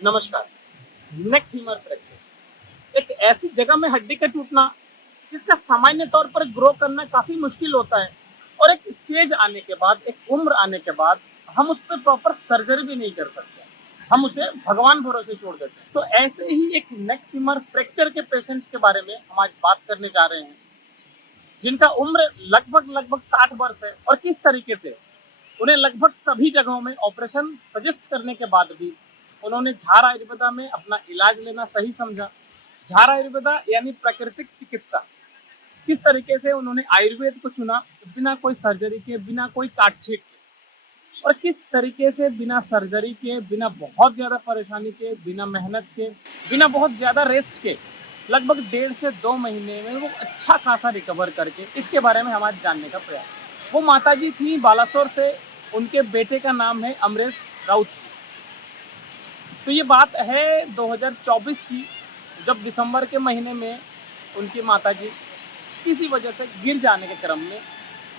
नमस्कार। नेक femur fracture एक ऐसी जगह में हड्डी का टूटना जिसका सामान्य तौर पर ग्रो करना काफी मुश्किल होता है और एक स्टेज आने के बाद, एक उम्र आने के बाद हम उस पर प्रॉपर सर्जरी भी नहीं कर सकते। हम उसे भगवान भरोसे छोड़ देते हैं। तो ऐसे ही एक नेक फीमर फ्रैक्चर के पेशेंट्स के बारे में हम आज बात करने जा रहे हैं, जिनका उम्र लगभग लगभग 60 वर्ष है और किस तरीके से उन्हें लगभग सभी जगहों में ऑपरेशन सजेस्ट करने के बाद भी उन्होंने झार आयुर्वेदा में अपना इलाज लेना सही समझा। झार आयुर्वेदा यानी प्राकृतिक चिकित्सा, किस तरीके से उन्होंने आयुर्वेद को चुना, बिना कोई सर्जरी के, बिना कोई काटछीट के, और किस तरीके से बिना सर्जरी के, बिना बहुत ज़्यादा परेशानी के, बिना मेहनत के, बिना बहुत ज़्यादा रेस्ट के लगभग 1.5 से 2 महीने में वो अच्छा खासा रिकवर करके, इसके बारे में हम आज जानने का प्रयास करें। वो माताजी थी बालासोर से, उनके बेटे का नाम है अमरेश राउत जी। तो ये बात है 2024 की, जब दिसंबर के महीने में उनकी माताजी किसी वजह से गिर जाने के क्रम में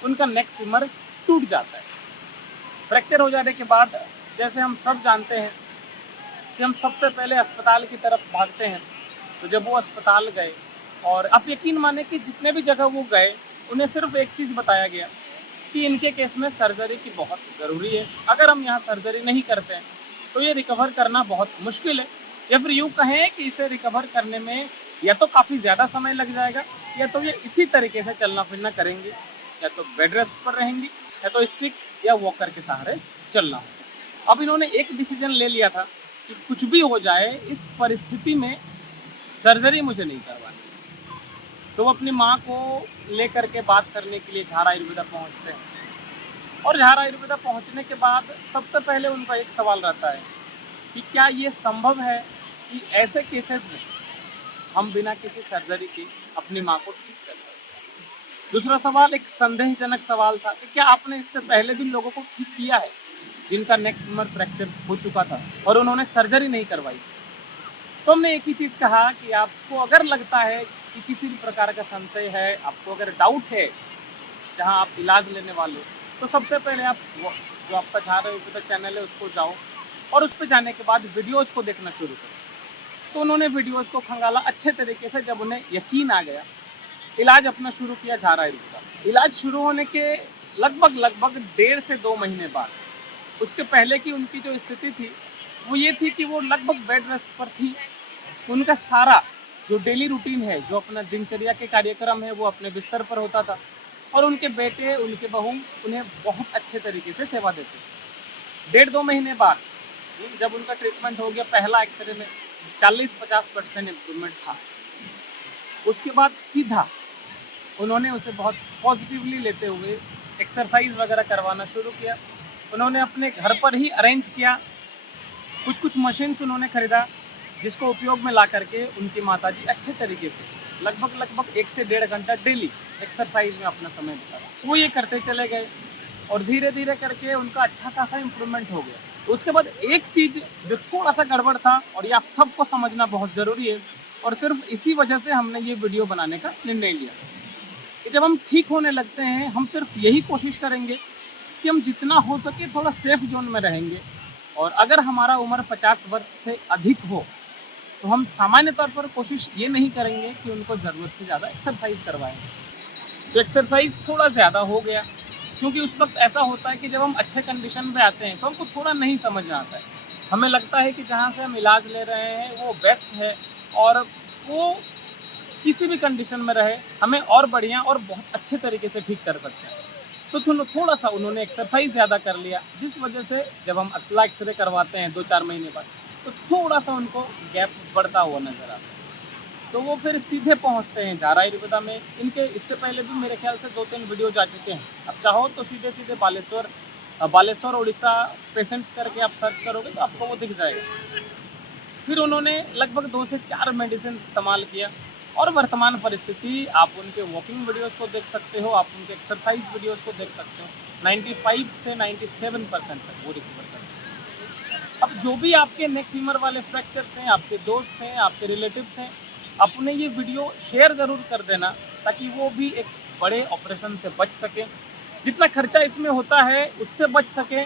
उनका नेक फीमर टूट जाता है। फ्रैक्चर हो जाने के बाद जैसे हम सब जानते हैं कि हम सबसे पहले अस्पताल की तरफ भागते हैं। तो जब वो अस्पताल गए, और आप यकीन माने कि जितने भी जगह वो गए उन्हें सिर्फ एक चीज़ बताया गया कि इनके केस में सर्जरी की बहुत ज़रूरी है। अगर हम यहाँ सर्जरी नहीं करते हैं तो ये रिकवर करना बहुत मुश्किल है, या फिर यूँ कहें कि इसे रिकवर करने में या तो काफ़ी ज़्यादा समय लग जाएगा, या तो ये इसी तरीके से चलना फिरना करेंगे, या तो बेड रेस्ट पर रहेंगी, या तो स्टिक या वॉकर के सहारे चलना होगा। अब इन्होंने एक डिसीजन ले लिया था कि कुछ भी हो जाए, इस परिस्थिति में सर्जरी मुझे नहीं करवानी। तो वो अपनी माँ को लेकर के बात करने के लिए झार आयुर्वेदा पहुँचते हैं, और झार आयुर्वेदा पहुँचने के बाद सबसे पहले उनका एक सवाल रहता है कि क्या ये संभव है कि ऐसे केसेस में हम बिना किसी सर्जरी के अपनी माँ को ठीक कर सकते हैं। दूसरा सवाल एक संदेहजनक सवाल था कि क्या आपने इससे पहले भी लोगों को ठीक किया है जिनका नेक फीमर फ्रैक्चर हो चुका था और उन्होंने सर्जरी नहीं करवाई। तो हमने एक ही चीज़ कहा कि आपको अगर लगता है कि किसी भी प्रकार का संशय है, आपको अगर डाउट है जहाँ आप इलाज लेने वाले, तो सबसे पहले आप जो आपका झार आयुर्वेदा चैनल है उसको जाओ, और उस पर जाने के बाद वीडियोज़ को देखना शुरू करो। तो उन्होंने वीडियोज़ को खंगाला अच्छे तरीके से। जब उन्हें यकीन आ गया, इलाज अपना शुरू किया झार आयुर्वेदा। इलाज शुरू होने के लगभग लगभग 1.5 से 2 महीने बाद, उसके पहले की उनकी जो स्थिति थी वो ये थी कि वो लगभग बेड रेस्ट पर थी। उनका सारा जो डेली रूटीन है, जो अपना दिनचर्या के कार्यक्रम है, वो अपने बिस्तर पर होता था, और उनके बेटे, उनके बहू उन्हें बहुत अच्छे तरीके से सेवा देते थे। 1.5-2 महीने बाद जब उनका ट्रीटमेंट हो गया, पहला एक्सरे में 40-50% इम्प्रूवमेंट था। उसके बाद सीधा उन्होंने उसे बहुत पॉजिटिवली लेते हुए एक्सरसाइज वगैरह करवाना शुरू किया। उन्होंने अपने घर पर ही अरेंज किया, कुछ मशीन्स उन्होंने खरीदा, जिसको उपयोग में ला करके उनकी माताजी अच्छे तरीके से लगभग 1 से 1.5 घंटा डेली एक्सरसाइज में अपना समय बिता, वो ये करते चले गए, और धीरे धीरे करके उनका अच्छा खासा इम्प्रूवमेंट हो गया। उसके बाद एक चीज़ जो थोड़ा सा गड़बड़ था, और ये आप सबको समझना बहुत ज़रूरी है, और सिर्फ इसी वजह से हमने ये वीडियो बनाने का निर्णय लिया कि जब हम ठीक होने लगते हैं, हम सिर्फ यही कोशिश करेंगे कि हम जितना हो सके थोड़ा सेफ जोन में रहेंगे। और अगर हमारा उम्र 50 वर्ष से अधिक हो तो हम सामान्य तौर पर कोशिश ये नहीं करेंगे कि उनको ज़रूरत से ज़्यादा एक्सरसाइज करवाएंगे। तो एक्सरसाइज थोड़ा ज़्यादा हो गया, क्योंकि उस वक्त ऐसा होता है कि जब हम अच्छे कंडीशन में आते हैं तो हमको थोड़ा नहीं समझ में आता है। हमें लगता है कि जहाँ से हम इलाज ले रहे हैं वो बेस्ट है, और वो किसी भी कंडीशन में रहे हमें और बढ़िया और बहुत अच्छे तरीके से ठीक कर सकते हैं। तो थोड़ा सा उन्होंने एक्सरसाइज ज़्यादा कर लिया, जिस वजह से जब हम अगला एक्सरे करवाते हैं 2-4 महीने बाद, तो थोड़ा सा उनको गैप बढ़ता हुआ नज़र आता है। तो वो फिर सीधे पहुंचते हैं झार आयुर्वेदा में। इनके इससे पहले भी मेरे ख्याल से 2-3 वीडियो जा चुके हैं। अब चाहो तो सीधे सीधे बालेश्वर उड़ीसा पेशेंट्स करके आप सर्च करोगे तो आपको वो दिख जाएगा। फिर उन्होंने लगभग 2 से 4 मेडिसिन इस्तेमाल किया, और वर्तमान परिस्थिति आप उनके वॉकिंग वीडियोस को देख सकते हो, आप उनके एक्सरसाइज वीडियोस को देख सकते हो। 95 से 97% तक वो रिकवर कर चुके हैं। अब जो भी आपके नेक फीमर वाले फ्रैक्चर्स हैं, आपके दोस्त हैं, आपके रिलेटिव्स हैं, अपने ये वीडियो शेयर ज़रूर कर देना, ताकि वो भी एक बड़े ऑपरेशन से बच सकें, जितना खर्चा इसमें होता है उससे बच सकें।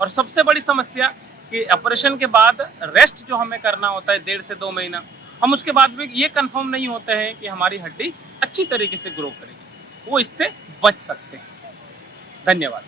और सबसे बड़ी समस्या कि ऑपरेशन के बाद रेस्ट जो हमें करना होता है 1.5 से 2 महीना, हम उसके बाद भी ये कंफर्म नहीं होते हैं कि हमारी हड्डी अच्छी तरीके से ग्रो करेगी, वो इससे बच सकते हैं। धन्यवाद।